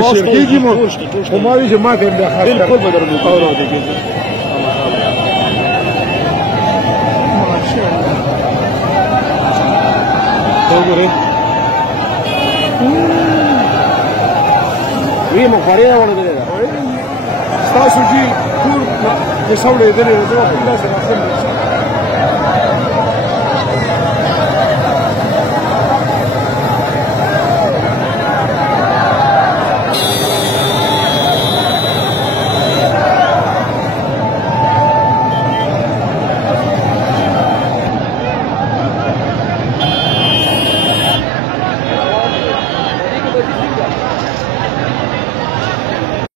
شرکیږي مو خو ما وی چې ما ته بیا خاص بالکل به درنو اورو دې کې وګورئ وی مو خوري وړاندې ده تاسو چې ټول د څوړې دلې راځو په داسې راځم